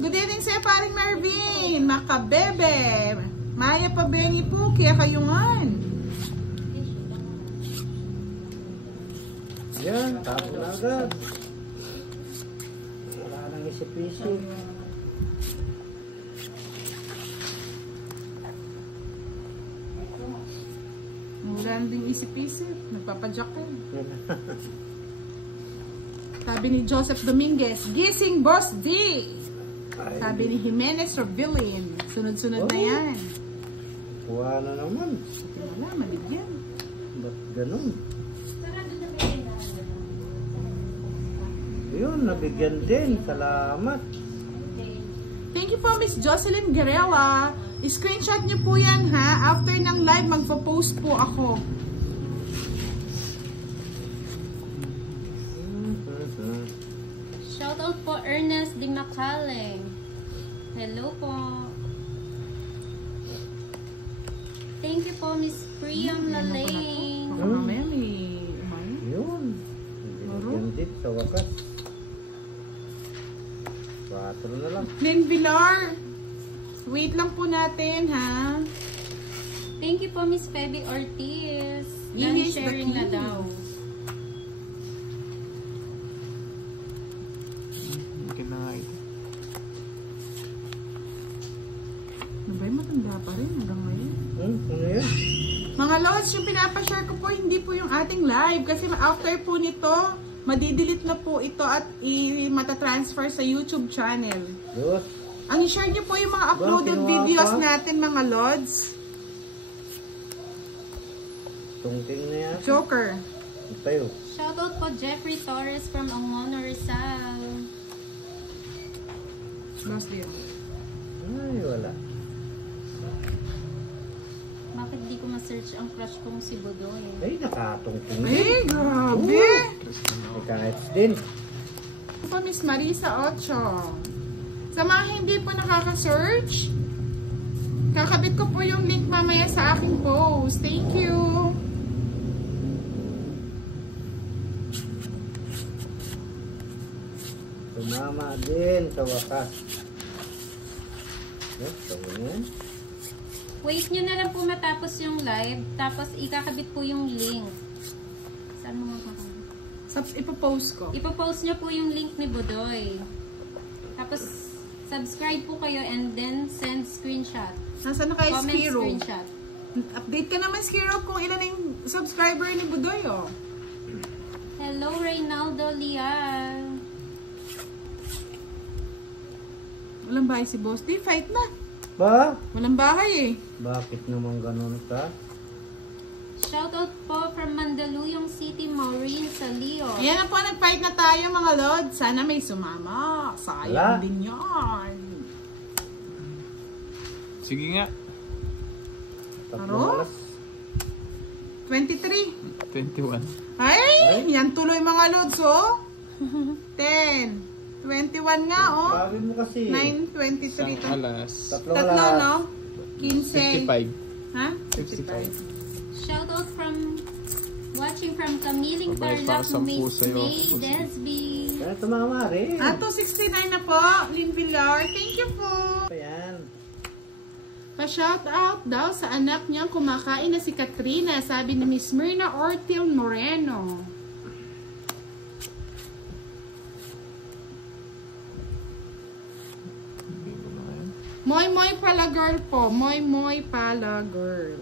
Good evening sa'yo, paring Marvin. Makabebe. Maya Pabengi po, kaya kayungan. Yan, tapo na agad. Wala nang isip-isip. Wala nang isip-isip. Nagpapadyak ka. Sabi ni Joseph Dominguez, gising Boss D. Sabi ni Jimenez Robilin, sunod-sunod na yan. Kuha na naman. Wala, maligyan. Ba't ganun? Yun, nabigyan din. Salamat. Thank you po, Miss Jocelyn Guerrera. Screenshot niyo po yan, ha? After ng live, magpo-post po ako. Shoutout po Ernest Di Macaleng. Hello po. Thank you po Miss Priam Lalaing. Mamaya may Yun. Nabigyan din sa wakas. 4 na lang. Nen Villar. Wait lang po natin, ha? Thank you po Miss Feby Ortiz. Inis Sharing the na daw. Okay na nga ito. Ano ba yung matanda pa rin hanggang ngayon? Ano yan? Mga lods, yung pinapashare ko po, hindi po yung ating live. Kasi after po nito, madidelete na po ito at matatransfer sa YouTube channel. Diyos. Ang i-share nyo po yung mga uploaded videos natin, mga lods. Tungting na yan. Joker. Tayo. Shoutout po Jeffrey Torres from Angono, Rizal. Boss dear. Ay, wala. Bakit di ko ma-search ang crush kong si Budoy? Ay, nakatungting. Ay, grabe! May kahit din. Ito po, Miss Marisa Ocho. Sa mga hindi po nakaka-search, kakabit ko po yung link mamaya sa aking post. Thank you! Tumama din sa wakas. Yan. Wait nyo na lang po matapos yung live, tapos ikakabit po yung link. Saan mo makakabit? Ipopost ko. Ipopost nyo po yung link ni Budoy. Tapos, subscribe po kayo and then send screenshot. Nasaan na kayo, Comment Skiro? screenshot. Update ka naman, Skiro, kung ilan yung subscriber ni Budoy, oh. Hello, Reynaldo Lial. Walang bahay si Boss D. Fight na. Ba? Walang bahay, eh. Bakit naman ganun ka? Shoutout po from Mandaluyong City, Maureen Salio. Ayan na po, nag-fight na tayo, mga lord. Sana may sumama. Sayang Wala. din yan. Sige nga. Aro? 23. 21. Ay, yan tuloy mga lods, oh. 10. 21 nga, oh. Sabi mo kasi. 9, 23. Isang alas. Tatlo, no? 15. 55. Ha? 55. Shoutout from watching from Kamiling Babay para Tarlac, sa Miss sa'yo. May Desby. Kaya tumama rin. 269 na po, Lynn Villar. Thank you po. Ayan. Pa-shoutout daw sa anak niyang kumakain na si Katrina, sabi ni Miss Myrna Ortil Moreno. Moy Moy pala girl po. Moy Moy pala girl.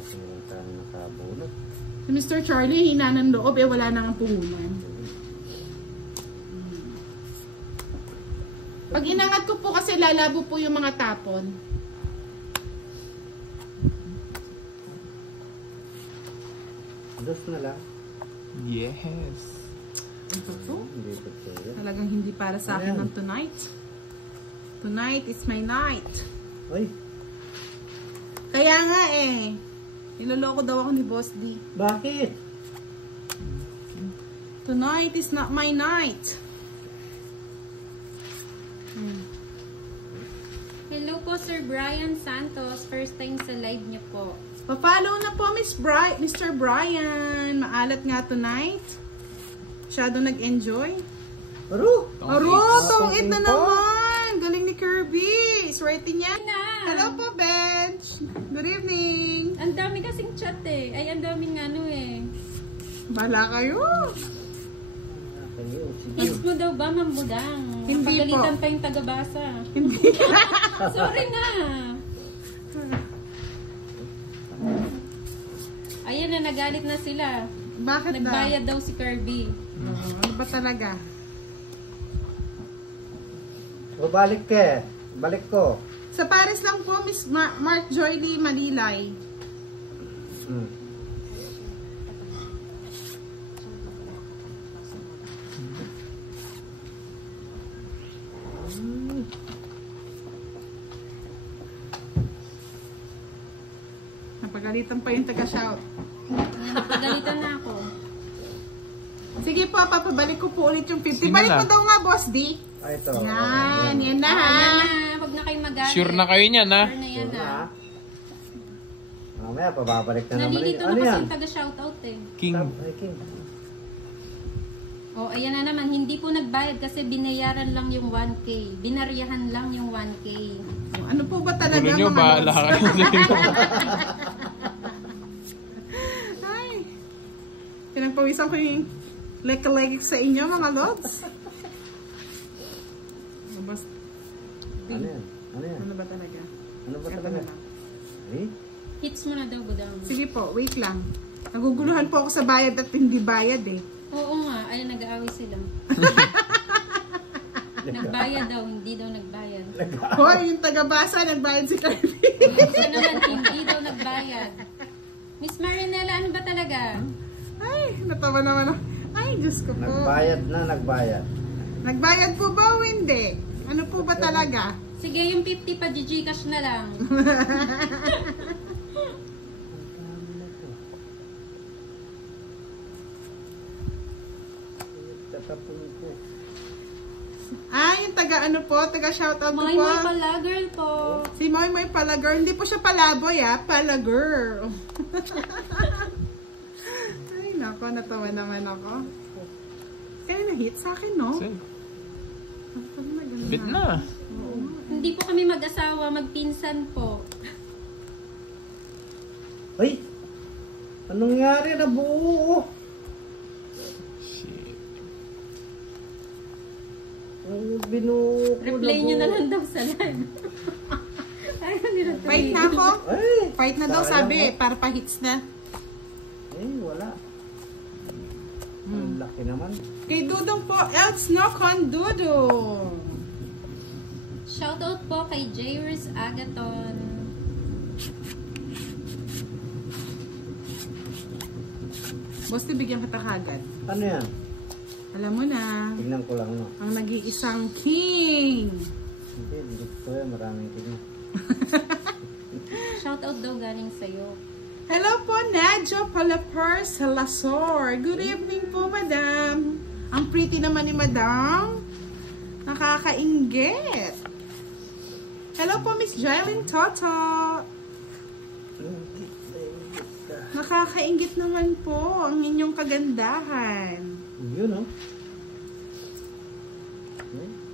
Kasi yung tayo nakabunot. Si Mr. Charlie, hina ng loob, eh wala nang puhunan. Pag inangat ko po kasi lalabo po yung mga tapon. Dos na lang. Yes. Ito to. Hindi pa siya. Talagang hindi para sa akin ng tonight. Tonight is my night. Uy, Kaya nga eh. Niloloko daw ako ni Boss D. bakit? Tonight is not my night. Hello po Sir Brian Santos. First time sa live niyo po. Pa-follow na po Mr. Brian. Maalat nga tonight. Masyado nag-enjoy. Aro! Aro, Good evening. Ang dami kasing chat eh. Ay, ang daming ano eh. Bala kayo. Kayo, si Hits mo daw ba, Ma'am Budang? Hindi Pagalitan po. pa yung taga-basa. Hindi. Sorry na. Ayan na, nagalit na sila. Bakit na? Nagbayad daw si Kirby. Ano ba talaga? O, balik ka. Balik ko. Sa Paris lang po, Miss Mark Joyly Malilay. Hmm. Napagalitan pa yung taga-shout. Ayan, napagalitan na ako. Sige po, papabalik ko po ulit yung 50. Sino Balik na? mo daw nga, Boss D. Ay, ito. Yan, yan na ha. Ayan na, huwag na kayo magalit. Sure na kayo niyan, ha? Sure na yan Sure na, ha. ha? Mamaya, pababalik na naman. Nalilito na Ano kasi yan? yung taga-shoutout eh. King. Ay, King. O, ayan na naman. Hindi po nagbayad kasi binayaran lang yung 1K. Binariyahan lang yung 1K. Ano po ba talaga Ulo nyo, mga bahala lods? kayo. Ay, pinagpawisan ko yung lek-lek sa inyo mga lods. Boss D. Ano yan? Ano yan? Ano ba talaga? Ano ba Ito talaga? na lang. Eh? Hits mo na daw, Budang. Sige po, wait lang. Naguguluhan po ako sa bayad at hindi bayad eh. Oo nga. Ayan, nag-aaway sila. Nagbayad daw, hindi daw nagbayad. Hoy, yung taga-basa, nagbayad si Kirby. Siya naman, hindi daw nagbayad. Miss Marinella, ano ba talaga? Ay, natawa naman ako. Ay, Diyos ko po. Nagbayad na, nagbayad. Nagbayad po ba o hindi? Ano po ba talaga? Sige, yung 50 pa, Gcash na lang. Tatapon ko. Ah, yung taga ano po, taga shoutout ko Moy po. Moy pala, girl po. Si Moy Moy pala girl. Hindi po siya palaboy pala girl. Ay, nako, natawa naman ako. Kaya na-hit sa akin, no? Say, Sabi na, ganun bit na. Oo. Hindi po kami mag-asawa, magpinsan po. Ay! Anong nangyari? Nabuo! Shit. Ang binuo ko. Replay nyo na lang daw sa live. Ayaw nila to. Fight na ako. Ay! Fight na daw Sayang, sabi oh. para pa-hits na. Wala. Ang laki naman. Kay Dudong po, else no con Dudong. Shoutout po kay Jairus Agaton. Boss, bigyan kita kagad. Ano yan? Alam mo na, Tignan ko lang, no? ang nag-iisang king. Hindi, hindi ko yan. Maraming tignan. Shoutout daw galing sa'yo. Hello po, Nadjo Palapar Salasor. Good evening po, madam. Ang pretty naman ni madam. Nakakainggit. Hello po, Miss Jailin Toto. Nakakainggit naman po ang inyong kagandahan. Yun, no?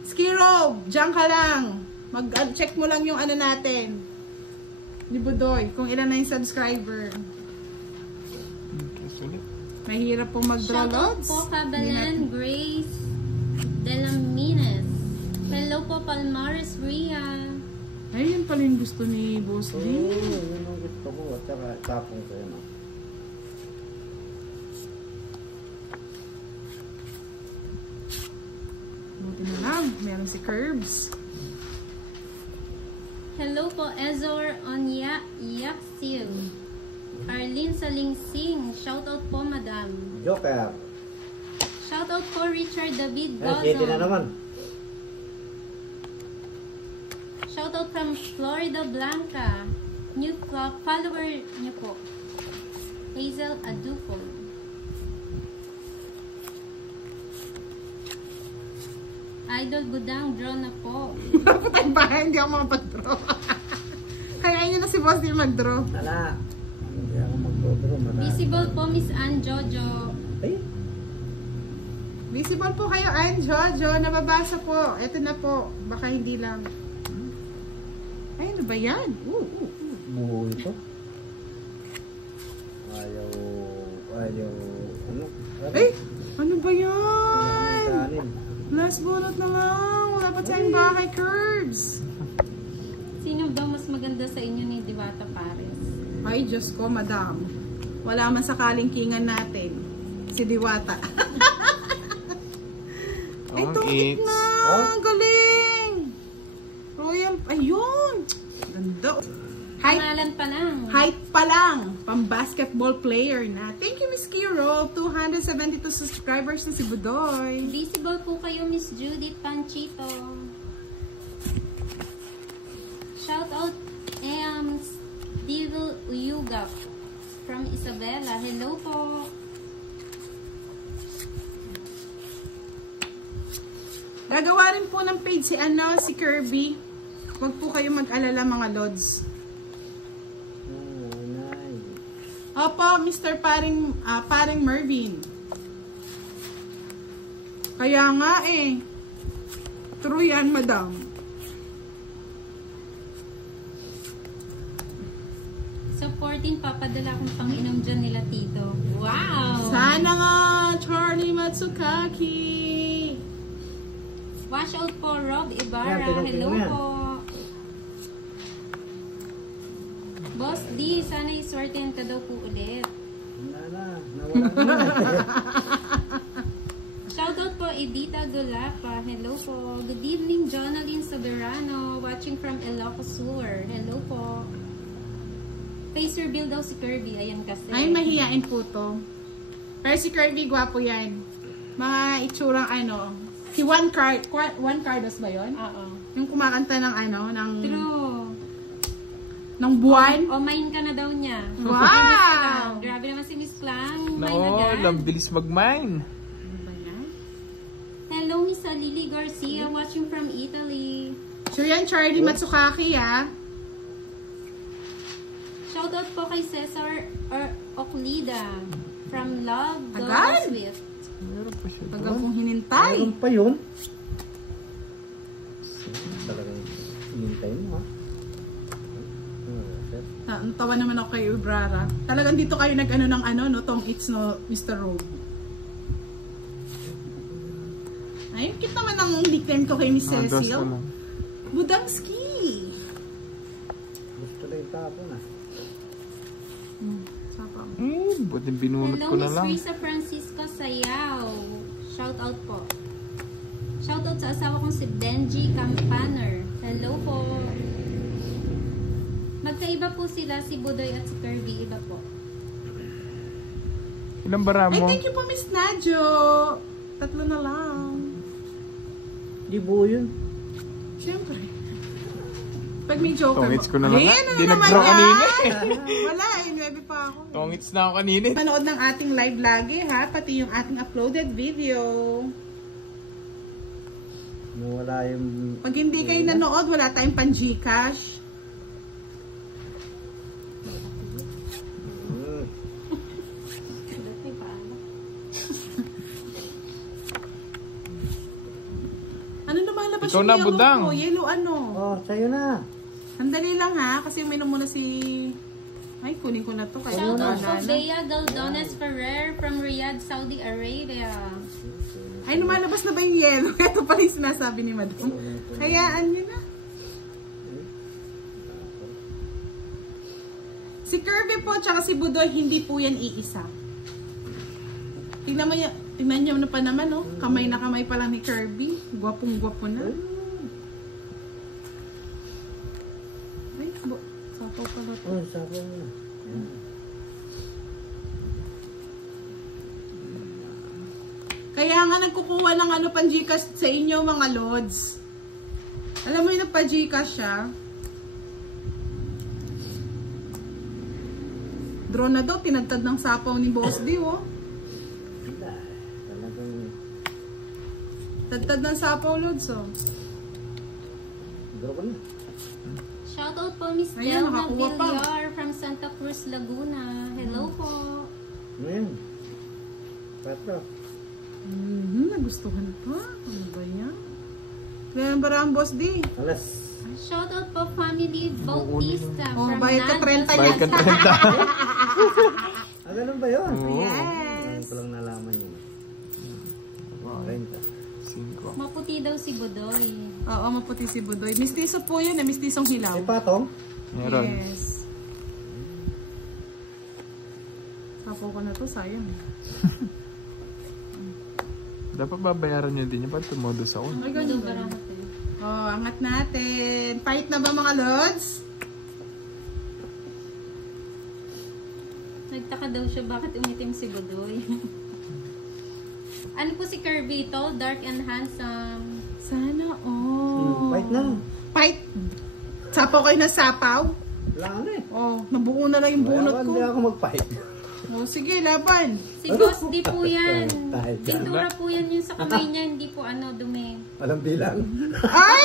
Skiro, diyan ka lang. Mag-check mo lang yung ano natin. Ni Budoy, kung ilan na yung subscriber. Sulit. Mahirap po mag-draw Shoutout loads. po Hindi Kabalan natin- Grace Delamines. Hello po Palmares Ria. Ay, yun pala yung gusto ni Boss D. Yun ang gusto ko. At saka tapong ko yun, no? Buti na lang, meron si Curbs. Hello po Ezor Onya Yaksil. Arlene Salingsing. Shoutout po madam. Joker. Shoutout po Richard David City na Gozon. naman. Shoutout from Florida Blanca. New follower niyo po. Hazel Adufo. Idol Budang, draw na po. Napatay bahay, hindi ako makapag-draw. Kaya nyo na si Boss D mag-draw. Ala. Hindi ako mag-draw. Visible po Miss Ann Jojo. Ay. Visible po kayo, Ann Jojo. Nababasa po. Ito na po. Baka hindi lang. Ay, ano ba yan? buo ito. Ayaw, ano? Eh, ano ba yan? Kanin. Last bunot na lang. Wala pa tayong bahay, Curbs. Sino daw mas maganda sa inyo ni Diwata Pares? Ay, Diyos ko, madam. Wala man sa kalingkingan natin. Si Diwata. Ay, tungit na. Galing. Royal, ayun. Ganda. Pangalan pa lang. Height pa lang. Pang-basketball player na. Thank you, Miss Kiro. 272 subscribers na si Budoy. Visible po kayo, Miss Judith Panchito. Shout out, Devil Uyuga from Isabela. Hello po. Gagawa rin po ng page si Kirby. Huwag po kayo mag-alala mga lods. Nice. Opo, Mr. Paring Mervin. Kaya nga eh. True yan, madam. So, 14, papadala kong pang-inom dyan nila, Tito. Wow! Sana nga, Charlie Matsukaki. Watch out po, Rob Ibarra. Yan, Hello yan. po. Boss D, sana iswertehan ka daw po ulit. Nawala na. Shoutout po, Edita Gulapa. Hello po. Good evening, Jonaline Soberano. Watching from Ilocos Sur. Hello po. Face reveal daw si Kirby. Ayan kasi. Ay, mahihain po to. Pero si Kirby, gwapo yan. Mga itsurang ano. Si Juan Carlos ba yun? Oo. Yung kumakanta ng ano, True. ng buwan. O, main ka na daw niya. Wow! Ay, Miss Clang. Grabe naman si Miss Clang. Main No, agad. lambilis mag-mine. Ano ba yan? Hello, Miss Lily Garcia. Watching from Italy. So yan, Charlie Matsukaki ah. Shoutout po kay Cesar Oclida from Love Agad? Goes Swift. Meron pa siya Tagal doon. kong hinintay. Meron pa yun. Talagang hinintay mo ha. Tawa naman ako kay Ubrara. Talagang dito kayo nag-ano ng ano, no? Tong it's no, Mr. Rogue. Ay, cute naman ang nickname ko kay Miss Gusto Cecil. lang. Budangski. Gusto na yung tapon ah. Sapang. Buti binunot Hello, ko na Miss lang. Risa Francisco Sayaw. Shoutout po. Shoutout sa asawa kong si Benji Campaner. Hello po. Magkaiba po sila, si Budoy at si Kirby. Iba po. Ilang bara Ay, mo? thank you po, Miss Nadjo. 3 na lang. Di buo yun. Siyempre. Pag may joker Tongits ko na lang. Ay, Di ano naman nag-draw yan? kanina Wala, 9 pa ako. Tongits na ako kanina. Panood ng ating live lagi ha, pati yung ating uploaded video. Nawala yung... Pag hindi kayo nanood, wala tayong pan-Gcash. Ano lumalabas Ikaw na, yellow Budang. ko? Yellow ano? Oh, sa'yo na. Sandali lang ha, kasi uminom muna si... Ay, kunin ko na to. Kaya Shoutout po wala na. Bea Galdones Ferrer from Riyadh, Saudi Arabia. Ay, lumalabas na ba yung yellow? Ito pala yung sinasabi ni Madam. Hayaan nyo na. Si Kirby po, tsaka si Budoy, hindi po yan iisa. Tingnan nyo na pa naman, oh. Kamay na kamay pa lang ni Kirby. Gwapong-gwapo na. Ay, sapaw pala to. Oh, sapaw na. Kaya nga nagkukuha ng ano pang Gcash sa inyo mga lods. Alam mo yung nagpa-Gcash siya. Drone na daw, tinagtad ng sapaw ni Boss D, oh. Talagang... Tagtad ng sapaw, lods, oh. Draw ko na. Shoutout po Miss Ayan, Delma nakakuha pa. Villar from Santa Cruz, Laguna. Hello po. Ano yan? 4. Nagustuhan pa. Ano ba yan? Kaya ba ang Boss D? Alas. Ay, Shoutout po family Bautista Oh, from bayad ka 30 Nandos. Bayad ka 30. Ah, ganun ba yun? Oo. Ngayon ko lang nalaman yun. 30. 5. Maputi daw si Budoy. Oo, maputi si Budoy. Mistiso po yun, mistisong hilaw. May patong? Meron. Yes. Sapo ko na to, sayang. Dapat babayaran nyo din yung pag tumodus ako. Ay, Budoy ganun ba? Barangat eh. Oh, angat natin. Fight na ba mga lods? Nagtaka daw siya bakit umitim si Budoy. Ano po si Kirby? Tall, dark, and handsome. Sana all. Fight na. Fight. Sapaw kayo na sapaw. Wala ka na eh. Oh, nabuo na lang yung bunot ko. Hindi ako mag-fight. Oh, sige, laban. Si Boss D po yan. Tayo dyan. Pintura po yan yung sa kamay niya, hindi po dumi. Walang bilang. Ay!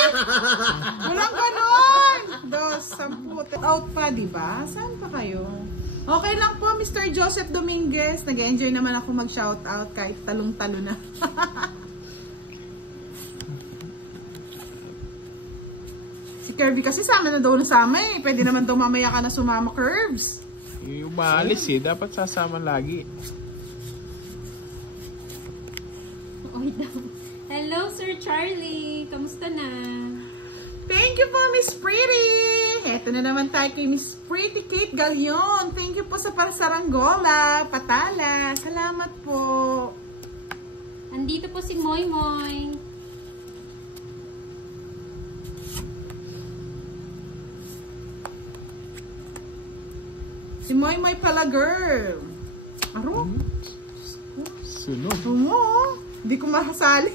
Walang ganon! 2, 10. Out pa, di ba? Saan pa kayo? Okay lang po, Mr. Joseph Dominguez. Nag-enjoy naman ako mag-shoutout kahit talong-talo na. Si Kirby kasi sama na daw nasama eh. Pwede naman daw mamaya ka na sumama, Curbs. Yung maalis eh. Dapat sasama lagi. Oy daw. Hello, Sir Charlie. Kamusta na? Thank you po, Miss Pretty! Eto na naman tayo kay Miss Pretty Kate Galion. Thank you po sa Saranggola, Patala. Salamat po. Andito po si Moy Moy. Si Moy Moy pala, girl. Aro? Sunod. Mo? Hindi ko makasali.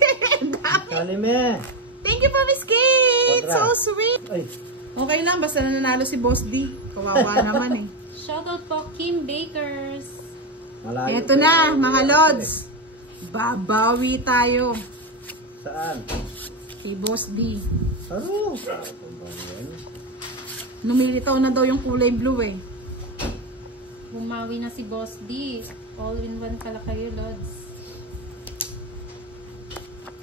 Kali me. Thank you po, Miss Kate. Kontra. So sweet. Ay. Okay lang, basta nanalo si Boss D. Kawawa naman eh. Shoutout po Kim Bakers. Malayo Eto pa na, yun. mga lods. Babawi tayo Saan? kay Boss D. Ano? Lumilitaw na daw yung kulay blue eh. Bumawi na si Boss D. All in one pala kayo, Lods.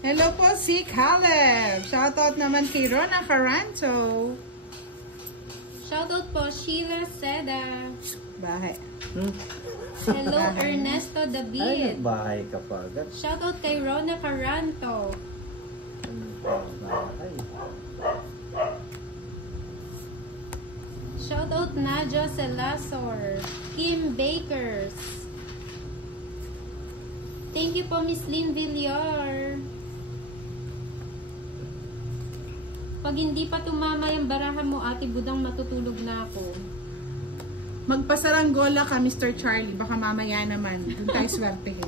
Hello po si Caleb. Shoutout naman kay Rona Caranto. Shoutout po Sheila Seda. Bahay. Hello Ernesto Ay, David. nagbahay ka pa agad. Shoutout kay Rona Caranto. Nagbahay. Shoutout Nadia Selasor. Kim Bakers. Thank you po Miss Lynn Villar. Pag hindi pa tumama yung baraha mo, Ate Budang, matutulog na ako. Magpasaranggola ka, Mr. Charlie. Baka mamaya naman. Doon tayo swertehin.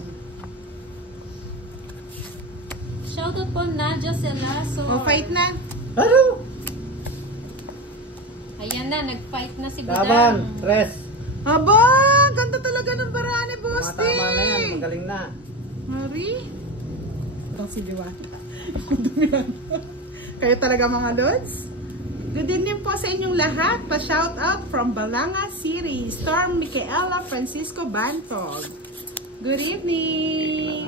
Shoutout po Nadia Selasor. O, fight na. Ano? Ayan na, nag-fight na si Laban. Budang. Tres. Aba, ganda talaga ng baraha ni Boss D. Tama na yan. Magaling na. Mari. Ito si Diwata. Kayo talaga mga lods. Good evening po sa inyong lahat. Pa-shout out from Balanga City. Storm Micaela Francisco Bantog. Good evening.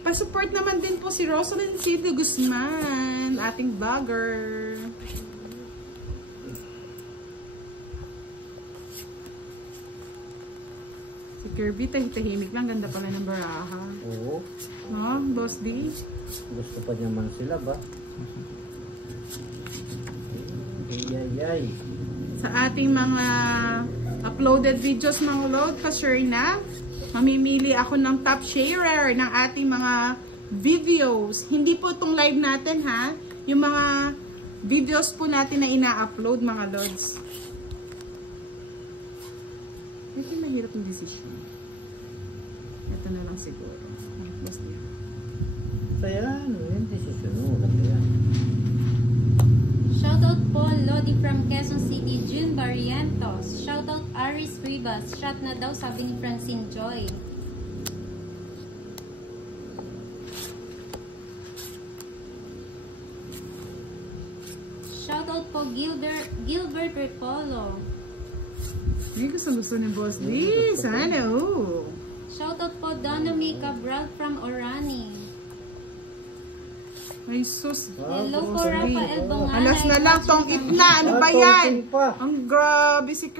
Pa-support naman din po si Rosalyn City Guzman, ating vlogger. Si Kirby, tahimik lang. Ganda pala ng baraha. Oo. Oh, Boss D. Gusto pa naman sila ba? Ay. Sa ating mga uploaded videos mga load, pa-share na. Mamimili ako ng top sharer ng ating mga videos. Hindi po itong live natin ha. Yung mga videos po natin na ina-upload mga loads. Ito mahirap yung decision. Ito na lang siguro. Basta yan. So yan. Yung decision mo. Wala yan. Shoutout po Lodi from Quezon City, June Barrientos. Shoutout Aris Rivas. Shot na daw, sabi ni Francine Joy. Shoutout po Gilbert Repolo. Hindi gusto ni Boss D. Sana Shoutout po Donami Cabral from Orani. Ay sus. Hello po, Rafael Bangalan. Alas na lang tong itna. Ano ba yan? Ang grabe si